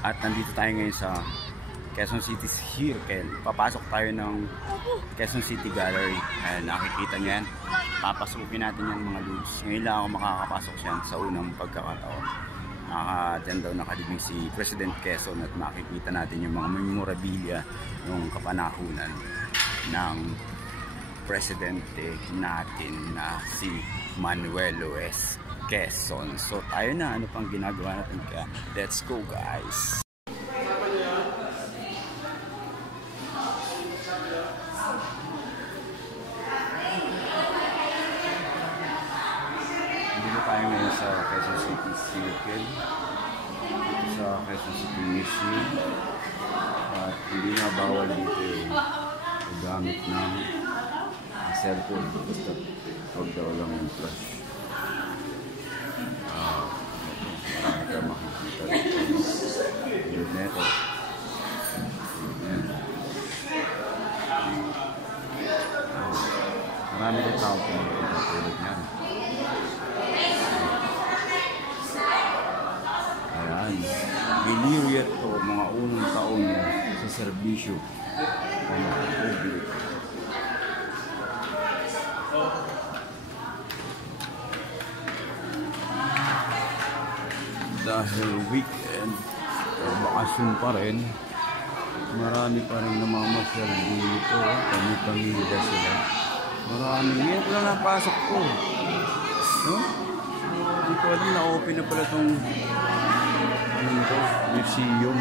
At nandito tayo ngayon sa Quezon City Circle. Papasok tayo ng Quezon City Gallery. Ayan, nakikita nyo yan. Papasukin natin yan mga dudes. Ngayon lang ako makakapasok siya sa unang pagkakataon. Nakaka-attend daw nakalibing si President Quezon at makikita natin yung mga memorabilia ng kapanahunan ng presidente natin na si Manuel Lopez Quezon. So tayo na, ano pang ginagawa natin kaya? Let's go guys! Dito tayo ngayon sa Quezon City Circle, dito sa Quezon City Museum. At hindi na bawal dito yung gamit ng cellphone, basta huwag daw lang yung flash. Marami ka makikita dito. Yun na ito. Marami din tao pumunta tulad niyan. Ayan. Biliryat to, mga unang taon sa serbisyo o mga public. Dahil weekend o bakasyon pa rin, marami pa rin namamasyal dito. Kami-pamilya sila. Marami. Ngayon ko lang napasok ko. No? Hindi ko alam na open na pala itong museum.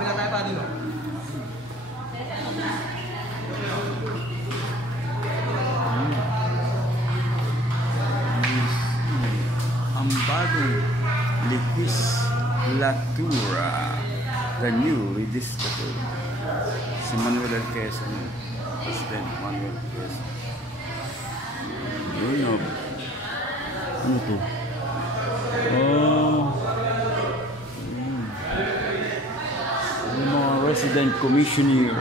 Bila tayo pa dito. Ambado Legislatura, the new legislature. Si Manuel L. Quezon, President Manuel L. Quezon. Yun, ano to? Mga resident commissioner.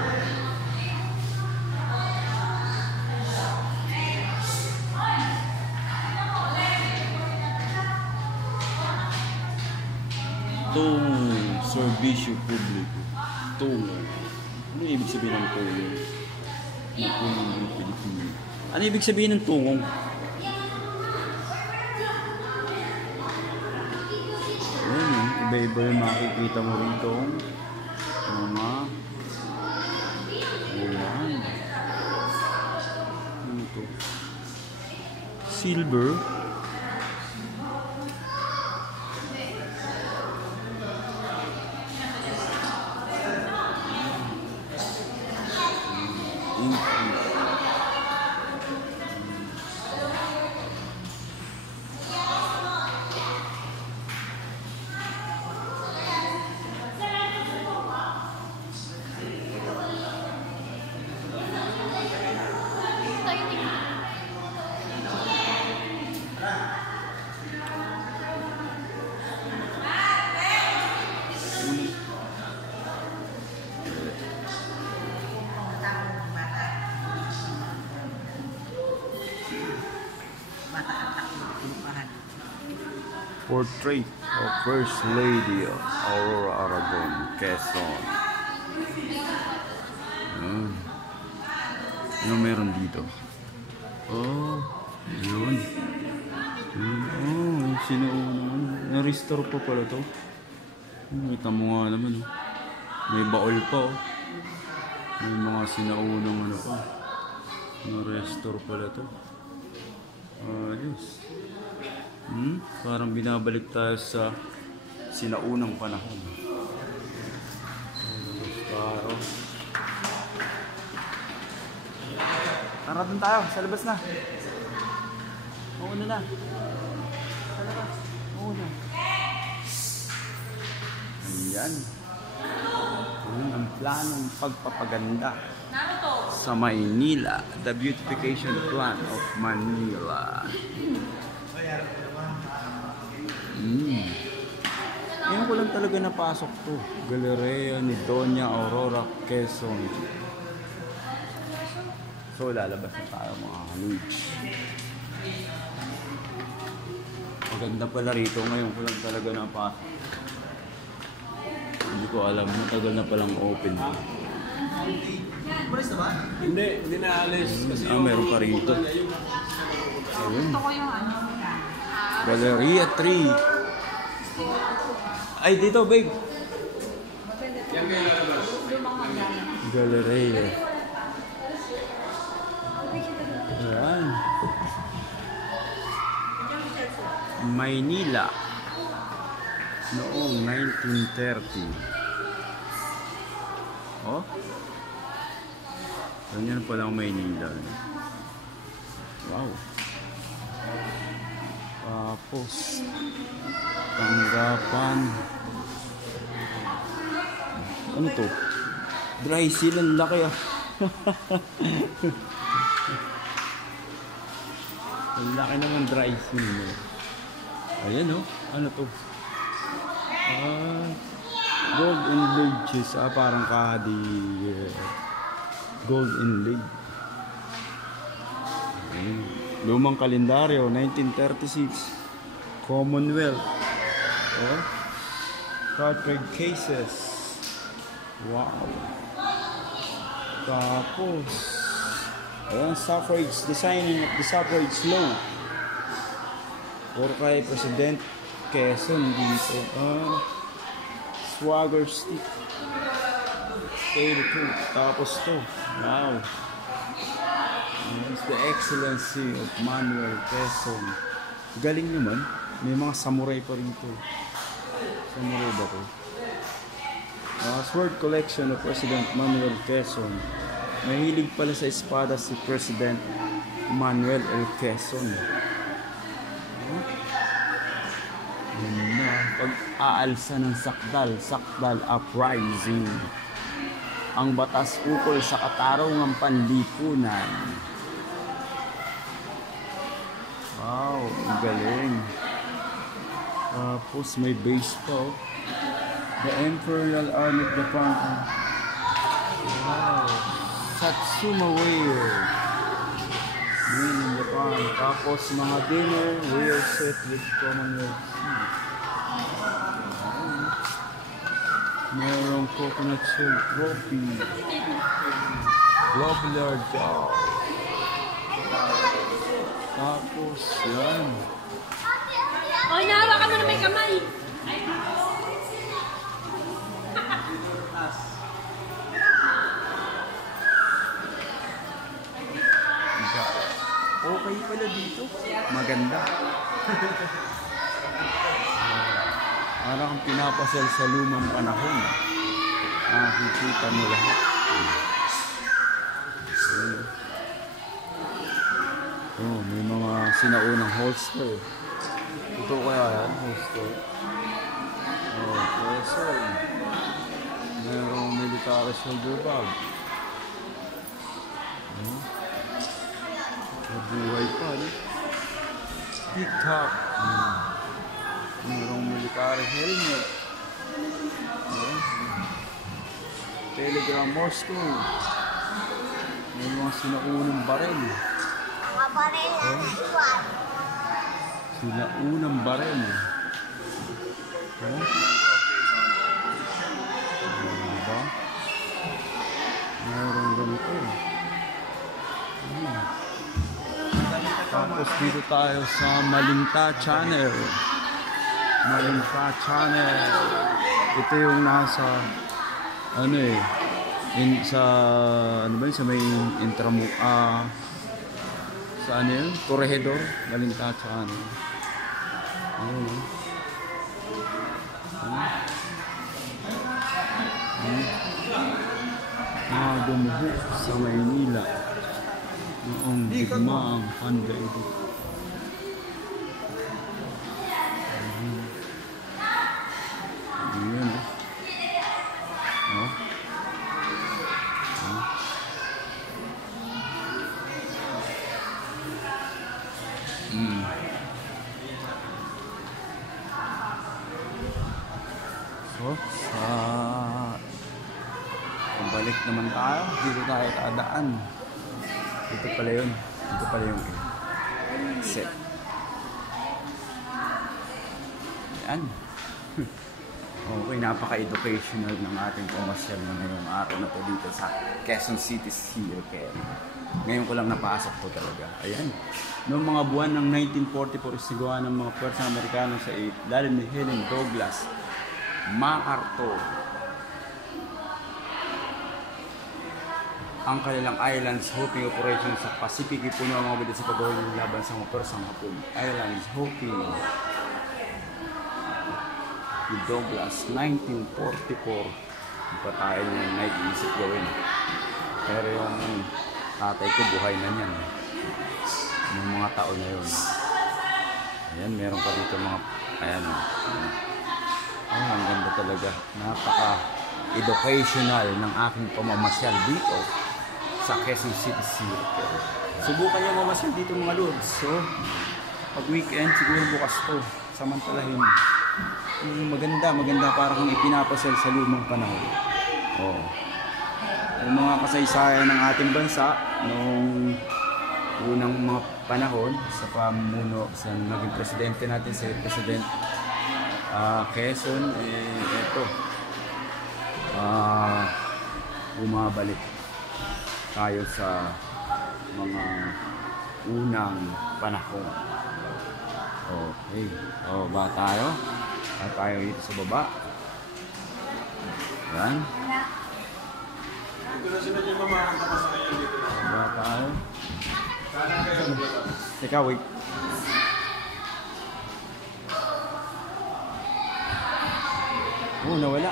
Tungo, serbisyo publiko. Tungo. Ano ibig sabihin ng tungo? Ng tungo ng Pilipino. Ano ibig sabihin ng tungong? Ayan, iba-iba yung makikita mo rito. Mga ayan. Ano ito? Silver. Portrait of First Lady Aurora Aragon, Quezon. Ano meron dito? Oh, yun. Oh, sinuunang. Na-restore pa pala to. Kita mo nga naman. May baol pa. May mga sinaunang ano pa. Na-restore pala to. Ayos. Parang binabalik tayo sa sinaunang panahon. Tara dun tayo, sa labas na. Mauna na. Sa labas. Mauna. Ayan. Ang planong pagpapaganda sa Maynila. The Beautification Plan of Manila. Yung ko lang talaga napasok to. Galleria ni Doña Aurora Quezon. So lalabas na tayo mga kaludes. Maganda pala rito, ngayon ko lang talaga napasok. Hindi ko alam, matagal na palang open. Hindi na-alis. Meron pa rito. Ayun. Gusto ko yung ano. Galleria 3. Ay, dito, babe. Yan kayo lalabas. Galleria. Ayan. Maynila. Noong 1930. Oh? Ganyan palang Maynila. Wow. Tapos tanggapan. Ano to? Dry seal, ang laki ah. Ang laki naman dry seal. Ayan oh. Ano to? Gold inlaid cheese. Parang kadi gold inlaid. Lumang kalendaryo, 1936. Commonwealth. Oh. Cartridge cases. Wow. Tapos ayan, suffrage, designing of the suffrage law. Or kay President Quezon dito. Swagger stick. Tapos to. Wow. It's the excellency of Manuel Quezon. Galing naman. May mga samurai pa rin to. Samurai ba to? Sword collection of President Manuel Quezon. Mahilig pala sa espada si President Manuel L. Quezon. Pag-aalsa ng sakdal, sakdal uprising. Ang batas ukol sa katarungang panlipunan. Wow, ang galing. Tapos may base pa oh. The Imperial Army of Japan. Wow. Satsuma Ware. Made in Japan. Tapos mga dinner ware set with Commonwealth Sea. Merong coconut shell trophy. Globular jaw. Tapos yan. Ay, nahawa ka mo na may kamay. Okay pala dito. Maganda. Parang pinapasal sa lumang panahon. Nakikita mo lahat. Oh, may mga sinaunang holster. Ito kaya yan, holster. Oh, presol. Merong military shoulder bag. Oh. Mabuhay pa, no? Peacock. Merong military helmet. Telegram Morse code. May mga sinaunang barel. Mga barel ng iwan. Sinaunang barel. Diba? Merong ganito. Tapos dito tayo sa Malinta Channel. Malinta Channel. Ito yung nasa ano sa ano ba yun, sa may intramu sa ano yun? Corregidor, Malinta Channel. Ayun Gumuho sa Maynila noong digmaang pandaigdig. Ayan balik naman tayo. Dito tayo kadaan. Dito pala yun. Dito pala yung set. Yan. Okay, napaka-educational ng ating pamasyal na ngayong araw na to dito sa Quezon City Circle. Ngayon ko lang napasok to talaga. Ayan. Noong mga buwan ng 1944, isigawa ng mga pwersang Amerikano sa ilalim ni Helen Douglas MacArthur ang kanilang Islands Hopping Operation sa Pacific. Ipuno ang mga bida sa pagawin ng laban sa mga pwersang Hapon. Islands Hopping ni Douglas, 1944. Pa tayo yung naiisip gawin. Pero yung tatay ko buhay na niyan. Yung mga taon na yun. Ayan, meron pa dito mga, ayan. Ay, ang ganda talaga. Napaka-educational ng aking pamamasyal dito sa Quezon City Circle. Subukan yung mamasyal dito mga lods. So, pag weekend, siguro bukas to. Samantalahin. Maganda para kung ipinapasal sa lumang panahon. Oh. Yung mga kasaysayan ng ating bansa noong unang mga panahon sa pamuno sa naging presidente natin, si President Quezon, ito bumabalik tayo sa mga unang panahon. Okay. Ba tayo? Tayo dito sa baba. Yan. Ito na sila yung mamakakasakyan dito. Ba tayo? Teka, wait. Nawala.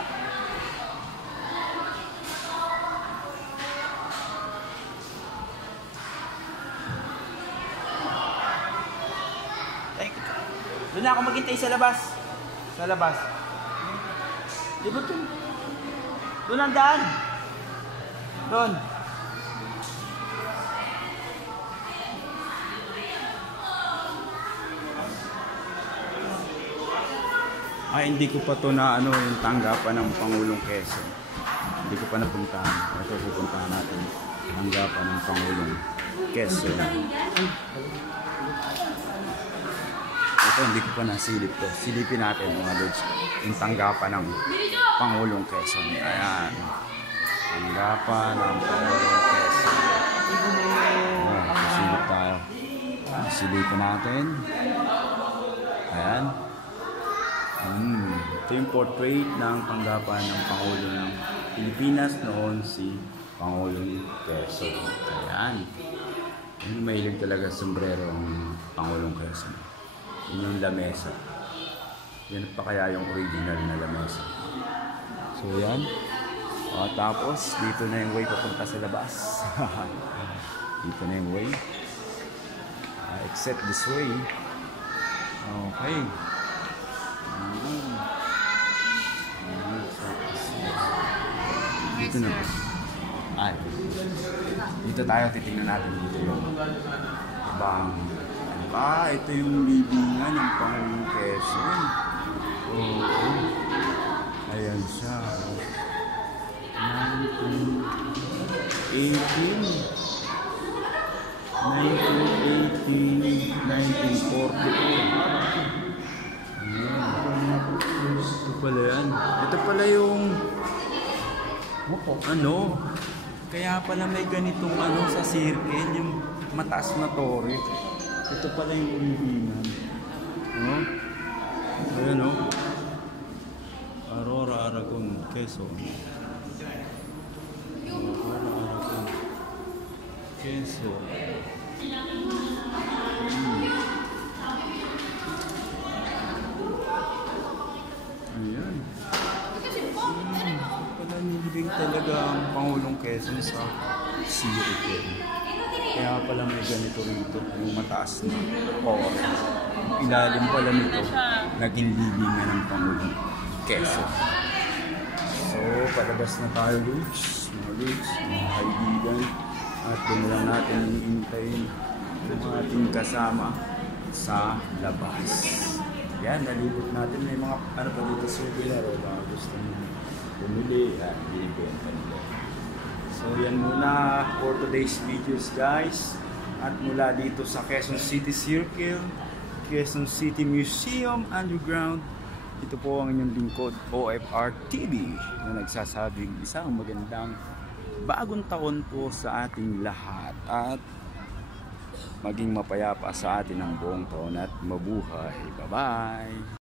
Doon na ako maghintay sa labas. Sa labas. Di ba doon? Doon ang daan. Doon. Hindi ko pa to na yung tanggapan ng Pangulong Quezon. Hindi ko pa napuntahan. Ito pupuntahan natin. Tanggapan ng Pangulong Quezon. Ito hindi ko pa nasilip to. Silipin natin mga lods. Yung tanggapan ng Pangulong Quezon. Ayan. Tanggapan ng Pangulong Quezon. Silip tayo. Silipin natin. Ayan. Ito yung portrait ng tanggapan ng Pangulo ng Pilipinas noon, si Pangulong Quezon. Ayan. Yun, mahilig talaga sombrero ang Pangulong Quezon. Yun yung lamesa. Yan pa kaya yung original na lamesa. So yan. Tapos dito na yung way papunta sa labas. Dito na yung way. Except this way. Okay. Dito na ba? Dito tayo, titingnan natin dito yung ibang ito yung libingan ng Pangulong Quezon. Ayan siya. 1944. Ito pala yan. Ito pala yung kaya pala may ganitong sa circle, yung mataas na tore. Ito pala yung libingan. Ayan Aurora, Aragon, Quezon. Aurora, Aragon, Quezon. Ayan. Pala nilibing talaga ang Pangulong Quezon sa circle. Kaya pala may ganito rito, yung mataas na ilalim pala nito, naging libingan ng Pangulong Quezon. So, palabas na tayo, Ludes, mga kaibigan, at doon lang natin iintayin yung ating kasama sa labas. Yan, nalibot natin, may mga pa dito sa Vilaro, gusto nyo bumili, binibenta nila. So yan muna for today's videos guys. At mula dito sa Quezon City Circle, Quezon City Museum Underground, ito po ang inyong lingkod, OFR TV, na nagsasabing isang magandang bagong taon po sa ating lahat at maging mapayapa sa atin ang buong taon at mabuhay. Bye-bye!